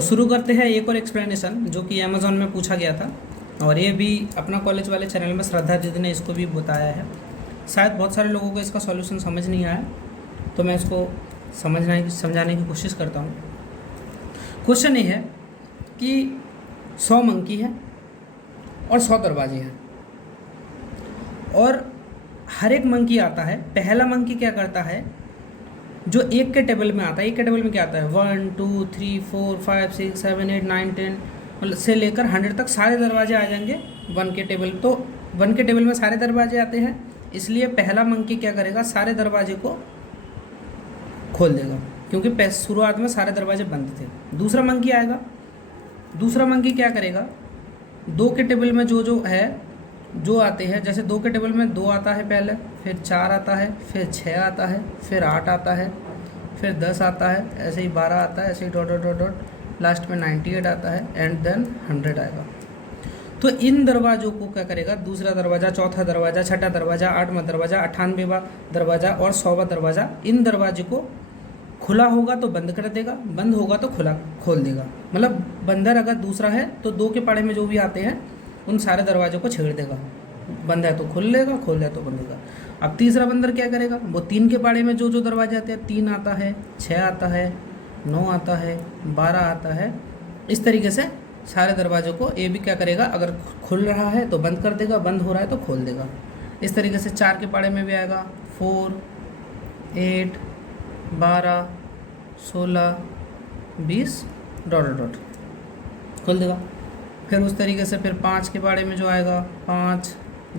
शुरू करते हैं एक और एक्सप्लेनेशन जो कि अमेज़ॉन में पूछा गया था, और ये भी अपना कॉलेज वाले चैनल में श्रद्धा दीदी ने इसको भी बताया है। शायद बहुत सारे लोगों को इसका सॉल्यूशन समझ नहीं आया, तो मैं इसको समझाने की कोशिश करता हूँ। क्वेश्चन ये है कि 100 मंकी है और 100 दरवाजे हैं, और हर एक मंकी आता है। पहला मंकी क्या करता है, जो एक के टेबल में आता है, एक के टेबल में क्या आता है 1 2 3 4 5 6 7 8 9 10 मतलब से लेकर 100 तक सारे दरवाजे आ जाएंगे 1 के टेबल। तो 1 के टेबल में सारे दरवाजे आते हैं, इसलिए पहला मंकी क्या करेगा, सारे दरवाजे को खोल देगा, क्योंकि शुरुआत में सारे दरवाजे बंद थे। दूसरा मंकी आएगा, दूसरा मंकी क्या करेगा, 2 के टेबल में जो है जो आते हैं, जैसे 2 के टेबल में 2 आता है पहले, फिर 4 आता है, फिर 6 आता है, फिर 8 आता है, फिर 10 आता है, ऐसे ही 12 आता है, ऐसे ही dot dot dot dot, last में 98 आता है, एंड देन 100 आएगा। तो इन दरवाज़ों को क्या करेगा, दूसरा दरवाज़ा, चौथा दरवाज़ा, छठा दरवाज़ा, 8वां दरवाज़ा, 98वां दरवाज़ा और 100वां दरवाज़ा, इन दरवाजे को खुला होगा तो बंद कर देगा, बंद होगा तो खुला खोल देगा। मतलब बंदर अगर दूसरा है तो 2 के पाड़े में जो भी आते हैं उन सारे दरवाज़ों को छेड़ देगा, बंद है तो खोल लेगा, खोल है तो बंद देगा। अब तीसरा बंदर क्या करेगा, वो 3 के पाड़े में जो दरवाजे आते हैं, 3 आता है, 6 आता है, 9 आता है, 12 आता है, इस तरीके से सारे दरवाज़ों को ये भी क्या करेगा, अगर खुल रहा है तो बंद कर देगा, बंद हो रहा है तो खोल देगा। इस तरीके से 4 के पाड़े में भी आएगा, 4 8 12 16 20 डॉट डॉट डॉट खोल देगा। फिर उस तरीके से फिर 5 के बारे में जो आएगा, 5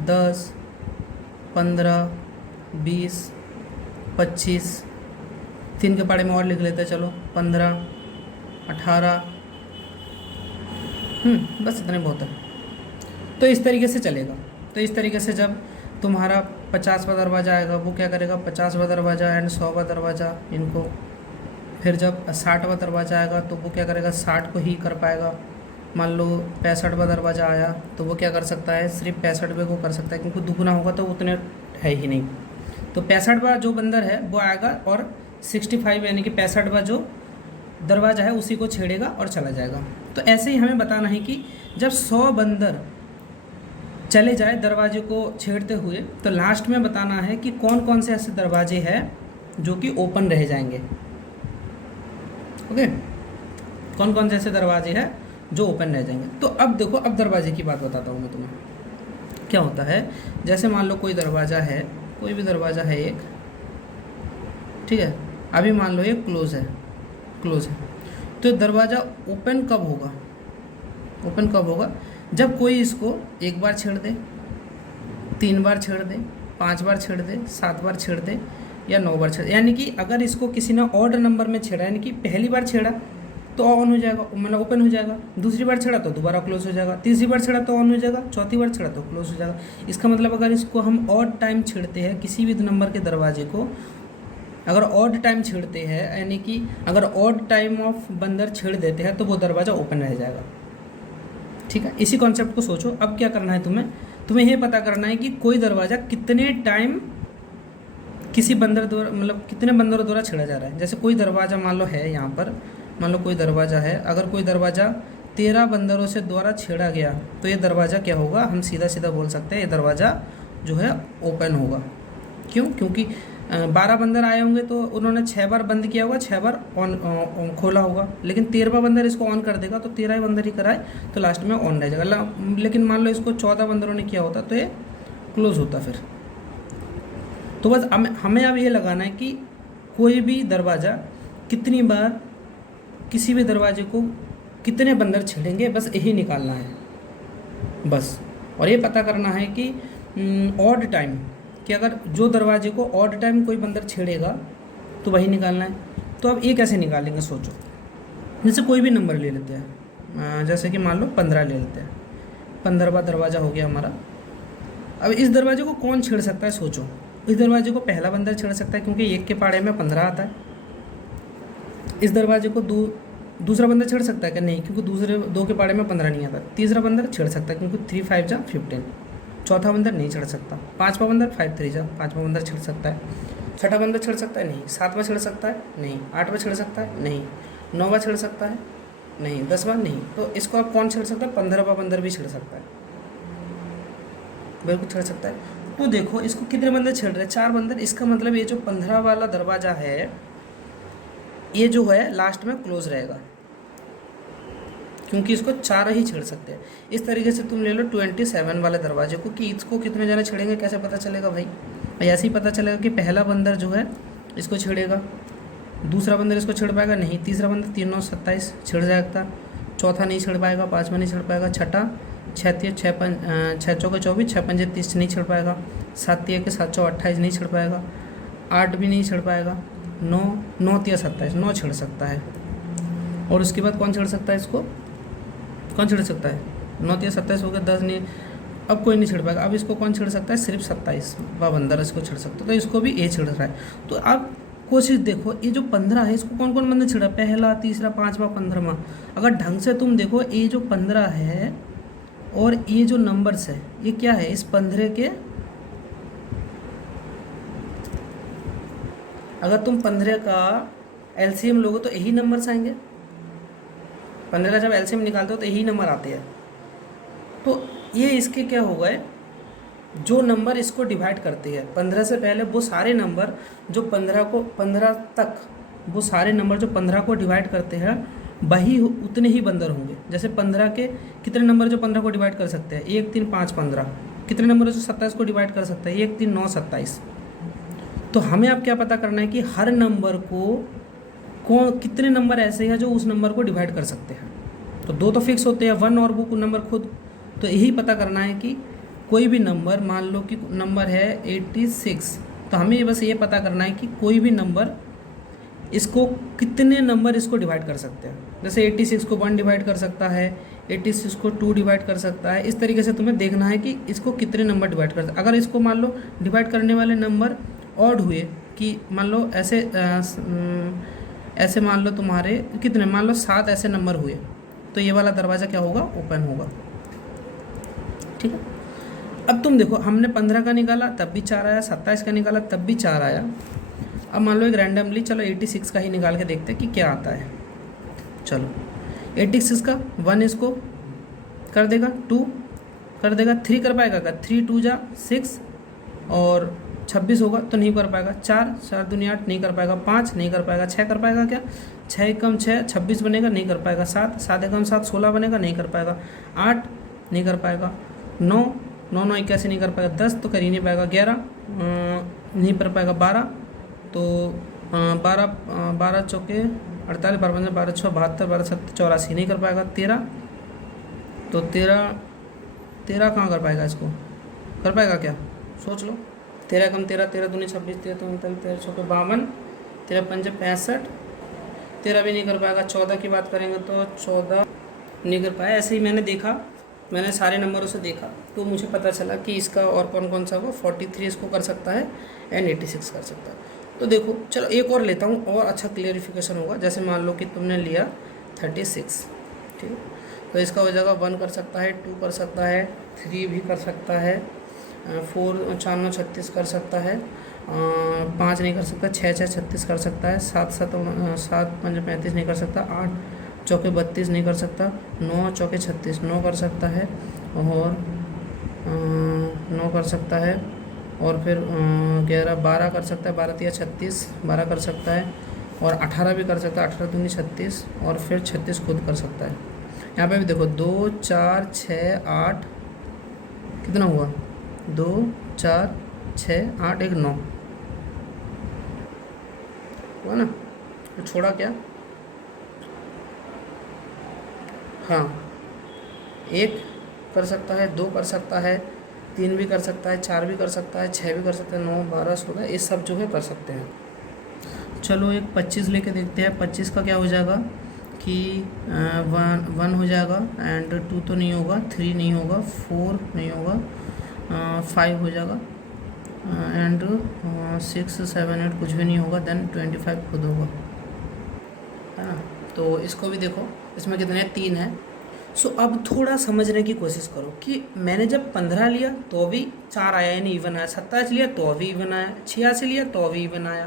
10 15 20 25, 3 के बारे में और लिख लेते हैं, चलो 15 18, बस इतने बहुत है। तो इस तरीके से चलेगा। तो इस तरीके से जब तुम्हारा 50वां दरवाज़ा आएगा, वो क्या करेगा, 50वां दरवाज़ा एंड 100वां दरवाज़ा इनको। फिर जब 60वां दरवाज़ा आएगा तो वो क्या करेगा, 60 को ही कर पाएगा। मान लो 65वां दरवाज़ा आया तो वो क्या कर सकता है, सिर्फ 65वें को कर सकता है, क्योंकि दुगुना होगा तो उतने है ही नहीं। तो 65वां जो बंदर है वो आएगा और 65 यानी कि 65वां जो दरवाज़ा है उसी को छेड़ेगा और चला जाएगा। तो ऐसे ही हमें बताना है कि जब 100 बंदर चले जाए दरवाजे को छेड़ते हुए, तो लास्ट में बताना है कि कौन कौन से ऐसे दरवाजे हैं जो कि ओपन रह जाएंगे। ओके, कौन कौन से ऐसे दरवाजे हैं जो ओपन रह जाएंगे। तो अब देखो, अब दरवाजे की बात बताता हूँ मैं तुम्हें। क्या होता है, जैसे मान लो कोई दरवाज़ा है, कोई भी दरवाज़ा है एक, ठीक है, अभी मान लो ये क्लोज़ है, तो दरवाज़ा ओपन कब होगा, ओपन कब होगा, जब कोई इसको 1 बार छेड़ दे, 3 बार छेड़ दे, 5 बार छेड़ दे, 7 बार छेड़ दे या 9 बार छेड़ दे। यानी कि अगर इसको किसी ने ऑड नंबर में छेड़ा, यानी कि पहली बार छेड़ा तो ऑन हो जाएगा, मतलब ओपन हो जाएगा, दूसरी बार छेड़ा तो दोबारा क्लोज हो जाएगा, तीसरी बार छेड़ा तो ऑन हो जाएगा, चौथी बार छेड़ा तो क्लोज हो जाएगा। इसका मतलब अगर इसको हम ऑड टाइम छेड़ते हैं, किसी भी नंबर के दरवाजे को अगर ऑड टाइम छेड़ते हैं, यानी कि अगर ऑड टाइम ऑफ बंदर छेड़ देते हैं तो वो दरवाज़ा ओपन रह जाएगा। ठीक है, इसी कॉन्सेप्ट को सोचो। अब क्या करना है तुम्हें ये पता करना है कि कोई दरवाज़ा कितने टाइम किसी बंदर द्वारा, मतलब कितने बंदरों द्वारा छेड़ा जा रहा है। जैसे कोई दरवाज़ा मान लो है यहाँ पर, मान लो कोई दरवाज़ा है, अगर कोई दरवाज़ा 13 बंदरों से द्वारा छेड़ा गया तो ये दरवाज़ा क्या होगा, हम सीधा सीधा बोल सकते हैं ये दरवाज़ा जो है ओपन होगा। क्यों, क्योंकि 12 बंदर आए होंगे तो उन्होंने 6 बार बंद किया होगा, 6 बार ऑन खोला होगा, लेकिन 13वां बंदर इसको ऑन कर देगा तो 13 बंदर ही कराए तो लास्ट में ऑन रह जाएगा। लेकिन मान लो इसको 14 बंदरों ने किया होता तो ये क्लोज होता फिर। तो बस हमें अब ये लगाना है कि कोई भी दरवाज़ा कितनी बार किसी भी दरवाजे को कितने बंदर छेड़ेंगे, बस यही निकालना है बस। और ये पता करना है कि ऑड टाइम, कि अगर जो दरवाजे को ऑड टाइम कोई बंदर छेड़ेगा तो वही निकालना है। तो अब ये कैसे निकालेंगे, सोचो। जैसे कोई भी नंबर ले लेते हैं, जैसे कि मान लो 15 ले लेते हैं, 15वां दरवाज़ा हो गया हमारा। अब इस दरवाजे को कौन छेड़ सकता है, सोचो। इस दरवाजे को पहला बंदर छेड़ सकता है क्योंकि 1 के पाड़े में 15 आता है। इस दरवाजे को दूसरा बंदर छेड़ सकता है क्या, नहीं, क्योंकि दूसरे 2 के पाड़े में 15 नहीं आता। तीसरा बंदर छेड़ सकता है क्योंकि 3 5 जा 15। चौथा बंदर नहीं छेड़ सकता। 5वां बंदर 5 3 जा 5वां बंदर छेड़ सकता है। छठा बंदर छेड़ सकता है, नहीं। 7वां छेड़ सकता है, नहीं। 8वां छेड़ सकता है, नहीं। 9वां छेड़ सकता है, नहीं, 10 बार नहीं। तो इसको आप कौन छेड़ सकता है? 15 बार बंदर भी छेड़ सकता है, बिल्कुल छेड़ सकता है। तो देखो इसको कितने बंदर छेड़ रहे हैं? 4 बंदर। इसका मतलब ये जो 15 वाला दरवाज़ा है ये जो है लास्ट में क्लोज रहेगा, क्योंकि इसको 4 ही छेड़ सकते हैं। इस तरीके से तुम ले लो 27 वाले दरवाजे को, कि इसको कितने जने छेड़ेंगे कैसे पता चलेगा भाई? ऐसे ही पता चलेगा कि पहला बंदर जो है इसको छेड़ेगा, दूसरा बंदर इसको छेड़ पाएगा नहीं, तीसरा बंदर 3 9 27 छेड़ जाएगा, चौथा नहीं छेड़ पाएगा, पाँचवा नहीं छेड़ पाएगा, छठा 36 6 चौके 24 6 पंजे 30 नहीं छेड़ पाएगा, 7 के 7 चौ 28 नहीं छेड़ पाएगा, 8 भी नहीं छेड़ पाएगा, 9 9 3 27 9 छेड़ सकता है। और उसके बाद कौन छेड़ सकता है इसको? कौन छेड़ सकता है? 9 3 27 हो गया, 10 नहीं, अब कोई नहीं छेड़ पाएगा। अब इसको कौन छेड़ सकता है? सिर्फ 27 बंदर इसको छेड़ सकता है, तो इसको भी ए छेड़ रहा है। तो आप कोशिश देखो, ये जो 15 है इसको कौन कौन बंदर छेड़ा? पहला, तीसरा, पाँचवा, 15वां। अगर ढंग से तुम देखो, ये जो 15 है और ये जो नंबर्स है ये क्या है? इस 15 के, अगर तुम 15 का एलसीएम लोगे तो यही नंबर्स आएंगे। 15 का जब एलसीएम निकालते हो तो यही नंबर आते हैं। तो ये इसके क्या हो गए? जो नंबर इसको डिवाइड करते हैं 15 से पहले, वो सारे नंबर जो 15 तक, वो सारे नंबर जो 15 को डिवाइड करते हैं वही उतने ही बंदर होंगे। जैसे 15 के कितने नंबर जो 15 को डिवाइड कर सकते हैं? 1 3 5 15। कितने नंबर जो 27 को डिवाइड कर सकते हैं? 1 3 9 27। तो हमें अब क्या पता करना है कि हर नंबर को कितने नंबर ऐसे हैं जो उस नंबर को डिवाइड कर सकते हैं। तो 2 तो फिक्स होते हैं, 1 और वो नंबर खुद। तो यही पता करना है कि कोई भी नंबर, मान लो कि नंबर है 86, तो हमें बस ये पता करना है कि कोई भी नंबर इसको कितने नंबर इसको डिवाइड कर सकते हैं। जैसे 86 को 1 डिवाइड कर सकता है, 86 को 2 डिवाइड कर सकता है। इस तरीके से तुम्हें देखना है कि इसको कितने नंबर डिवाइड कर सकते। अगर इसको मान लो डिवाइड करने वाले नंबर ऑड हुए, कि मान लो ऐसे मान लो तुम्हारे कितने, मान लो 7 ऐसे नंबर हुए, तो ये वाला दरवाज़ा क्या होगा? ओपन होगा। ठीक है। अब तुम देखो, हमने 15 का निकाला तब भी 4 आया, 27 का निकाला तब भी 4 आया। अब मान लो एक रैंडमली, चलो 86 का ही निकाल के देखते हैं कि क्या आता है। चलो 86 का 1 इसको कर देगा, 2 कर देगा, 3 कर पाएगा क्या? 3 2 जा 6, और 26 होगा तो नहीं कर पाएगा। 4 4 दूनी 8 नहीं कर पाएगा। 5 नहीं कर पाएगा। 6 कर पाएगा क्या? 6 एकम 6 26 बनेगा, नहीं कर पाएगा। 7 7 एकम 7 16 बनेगा, नहीं कर पाएगा। 8 नहीं कर पाएगा। 9 9 9 81 नहीं कर पाएगा। 10 तो कर ही नहीं पाएगा। 11 नहीं कर पाएगा। 12 तो 12 चौके 48, 12 12 6 72, 12 7 84 नहीं कर पाएगा। 13 तो 13 कहाँ कर पाएगा? इसको कर पाएगा क्या? सोच लो। 13 कम 13, 13 दूनी 26, 13 तो 39, 13 चौके 52, 13 पंजे 65, 13 भी नहीं कर पाएगा। 14 की बात करेंगे तो 14 नहीं कर पाया। ऐसे ही मैंने देखा, मैंने सारे नंबरों से देखा तो मुझे पता चला कि इसका और कौन कौन सा होगा। 43 इसको कर सकता है एंड 86 कर सकता है। तो देखो चलो एक और लेता हूँ और अच्छा क्लियरिफिकेशन होगा। जैसे मान लो कि तुमने लिया 36, ठीक है, तो इसका हो जाएगा 1 कर सकता है, 2 कर सकता है, 3 भी कर सकता है, 4 4 9 36 कर सकता है, 5 नहीं कर सकता, 6 6 36 कर सकता है, 7 7 5 35 नहीं कर सकता, 8 चौके 32 नहीं कर सकता, 9 चौके 36 9 कर सकता है, और 9 कर सकता है, और फिर 11 12 कर सकता है, 12 3 36 12 कर सकता है, और 18 भी कर सकता है, 18 दूनी 36, और फिर 36 खुद कर सकता है। यहाँ पे भी देखो 2 4 6 8 कितना हुआ? 2 4 6 8 1 9 हुआ ना? तो छोड़ा क्या? हाँ, 1 कर सकता है, 2 कर सकता है, 3 भी कर सकता है, 4 भी कर सकता है, 6 भी कर सकता है, 9 12 16 ये सब जो है कर सकते हैं। चलो एक 25 लेके देखते हैं। 25 का क्या हो जाएगा कि 1 हो जाएगा, एंड 2 तो नहीं होगा, 3 नहीं होगा, 4 नहीं होगा, 5 हो जाएगा, एंड 6 7 8 कुछ भी नहीं होगा, देन 25 खुद होगा, है ना? तो इसको भी देखो, इसमें कितने 3 है। सो अब थोड़ा समझने की कोशिश करो कि मैंने जब 15 लिया तो भी 4 आया, यानी इवन आया। 27 लिया तो भी इवन आया। 86 लिया तो भी इवन आया।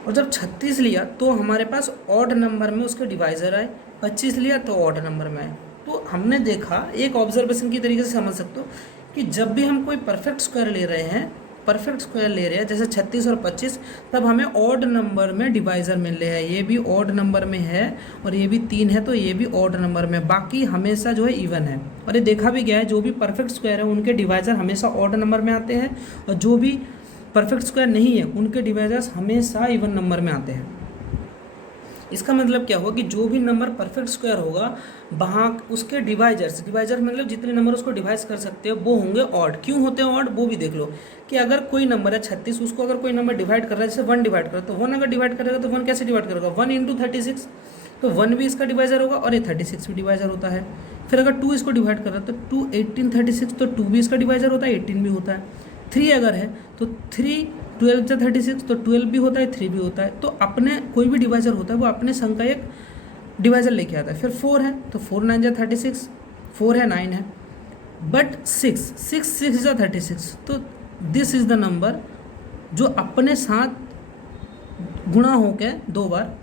और जब 36 लिया तो हमारे पास ऑड नंबर में उसके डिवाइजर आए, 25 लिया तो ऑड नंबर में आए। तो हमने देखा, एक ऑब्जर्वेशन की तरीके से समझ सकते हो कि जब भी हम कोई परफेक्ट स्क्वायर ले रहे हैं, परफेक्ट स्क्वायर ले रहे हैं जैसे 36 और 25, तब हमें ऑड नंबर में डिवाइजर मिल रहे हैं। ये भी ऑड नंबर में है और ये भी 3 है तो ये भी ऑड नंबर में, बाकी हमेशा जो है इवन है। और ये देखा भी गया है, जो भी परफेक्ट स्क्वायर है उनके डिवाइजर हमेशा ऑड नंबर में आते हैं, और जो भी परफेक्ट स्क्वायर नहीं है उनके डिवाइजर्स हमेशा इवन नंबर में आते हैं। इसका मतलब क्या होगा कि जो भी नंबर परफेक्ट स्क्वायर होगा वहाँ उसके डिवाइजर्स मतलब जितने नंबर उसको डिवाइड कर सकते हो वो होंगे ऑड। क्यों होते हैं ऑड, वो भी देख लो कि अगर कोई नंबर है 36, उसको अगर कोई नंबर डिवाइड कर रहा है, जैसे 1 डिवाइड कर रहा है, तो 1 अगर डिवाइड करेगा तो 1 कैसे डिवाइड करेगा, 1 इंटू 36, तो 1 भी इसका डिवाइजर होगा और ये 36 भी डिवाइजर होता है। फिर अगर 2 इसको डिवाइड कर रहा है तो 2 18 36, तो 2 भी इसका डिवाइजर होता है, 18 भी होता है। 3 अगर है तो 3 12 से 36, तो 12 भी होता है, 3 भी होता है। तो अपने कोई भी डिवाइजर होता है वो अपने संग का एक डिवाइजर लेके आता है। फिर 4 है तो 4 9 जा 36, 4 है 9 है, बट 6 जा 36, तो दिस इज द नंबर जो अपने साथ गुणा होकर 2 बार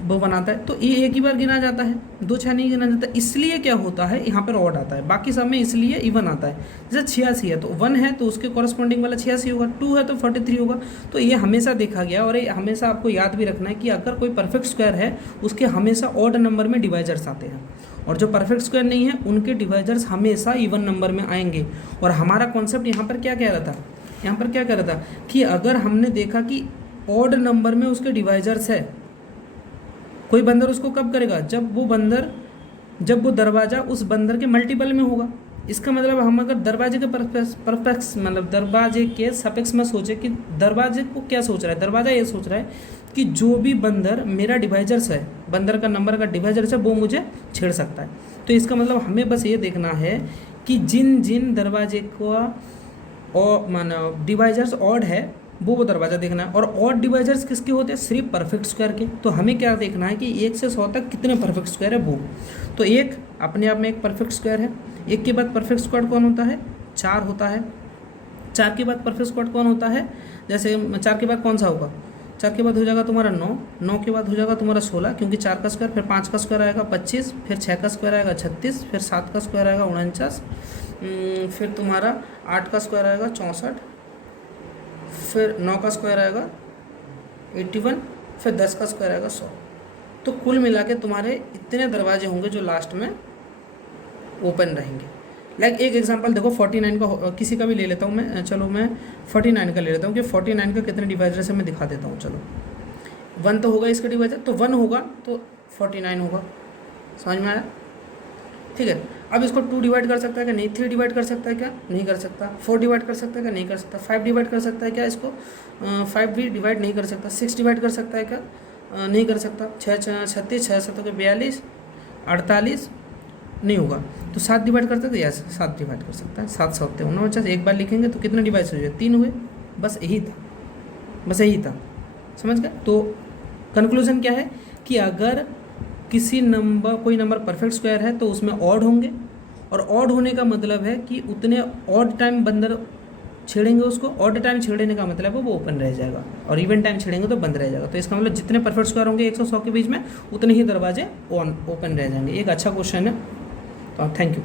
वो बनाता है। तो ये एक ही बार गिना जाता है, 2 6 नहीं गिना जाता, इसलिए क्या होता है यहाँ पर ऑड आता है, बाकी सब में इसलिए इवन आता है। जैसे 86 है तो 1 है तो उसके कॉरस्पॉन्डिंग वाला 86 होगा, 2 है तो 43 होगा। तो ये हमेशा देखा गया, और ये हमेशा आपको याद भी रखना है कि अगर कोई परफेक्ट स्क्वायर है उसके हमेशा ऑड नंबर में डिवाइजर्स आते हैं, और जो परफेक्ट स्क्वायर नहीं है उनके डिवाइजर्स हमेशा इवन नंबर में आएंगे। और हमारा कॉन्सेप्ट यहाँ पर क्या कह रहा था, यहाँ पर क्या कह रहा था कि अगर हमने देखा कि ऑड नंबर में उसके डिवाइजर्स है, कोई बंदर उसको कब करेगा, जब वो दरवाज़ा उस बंदर के मल्टीपल में होगा। इसका मतलब हम अगर दरवाजे के परफेक्ट मतलब दरवाजे के सपेक्स में सोचे कि दरवाजे को क्या सोच रहा है, दरवाज़ा ये सोच रहा है कि जो भी बंदर मेरा डिवाइजर्स है, बंदर का नंबर का डिवाइजर्स है, वो मुझे छेड़ सकता है। तो इसका मतलब हमें बस ये देखना है कि जिन जिन दरवाजे का और माना डिवाइजर्स ऑड है वो दरवाज़ा देखना है। और ऑड डिवाइजर्स किसके होते हैं, सिर्फ परफेक्ट स्क्वायर के। तो हमें क्या देखना है कि 1 से 100 तक कितने परफेक्ट स्क्वायर है वो। तो 1 अपने आप में एक परफेक्ट स्क्वायर है। 1 के बाद परफेक्ट स्क्वायर कौन होता है, 4 होता है। 4 के बाद परफेक्ट स्क्वायर कौन होता है, जैसे 4 के बाद कौन सा होगा, 4 के बाद हो जाएगा तुम्हारा 9, 9 के बाद हो जाएगा तुम्हारा 16, क्योंकि 4 का स्क्वायर, फिर 5 का स्क्वायर आएगा 25, फिर 6 का स्क्वायर आएगा 36, फिर 7 का स्क्वायर आएगा 49, फिर तुम्हारा 8 का स्क्वायर आएगा 64, फिर 9 का स्क्वायर आएगा 81, फिर 10 का स्क्वायर आएगा 100। तो कुल मिला के तुम्हारे इतने दरवाजे होंगे जो लास्ट में ओपन रहेंगे। लाइक एक एग्जांपल देखो, 49 का किसी का भी ले लेता हूँ मैं, चलो मैं 49 का ले लेता हूँ कि 49 का कितने डिवाइजर से मैं दिखा देता हूँ। चलो 1 तो होगा इसका डिवाइजर, तो 1 होगा तो 49 होगा, समझ में आया, ठीक है। अब इसको 2 डिवाइड कर सकता है क्या, नहीं। 3 डिवाइड कर सकता है क्या, नहीं कर सकता। 4 डिवाइड कर सकता है क्या, नहीं कर सकता। 5 डिवाइड कर सकता है क्या इसको, 5 भी डिवाइड नहीं कर सकता। 6 डिवाइड कर सकता है क्या, नहीं कर सकता। 6 36, 6 7 42, 48 नहीं होगा। तो 7 डिवाइड कर सकते हैं, यस 7 डिवाइड कर सकता है। 7 7 49, एक बार लिखेंगे तो कितने डिवाइड हुए, 3 हुए। बस यही था, समझ गए। तो कंक्लूजन क्या है कि अगर कोई नंबर परफेक्ट स्क्वायर है तो उसमें ऑड होंगे, और ऑड होने का मतलब है कि उतने ऑड टाइम बंदर छेड़ेंगे उसको। ऑड टाइम छेड़ने का मतलब है वो ओपन रह जाएगा, और इवन टाइम छेड़ेंगे तो बंद रह जाएगा। तो इसका मतलब जितने परफेक्ट स्क्वायर होंगे 100 से 100 के बीच में, उतने ही दरवाजे ओपन रह जाएंगे। एक अच्छा क्वेश्चन है, तो थैंक यू।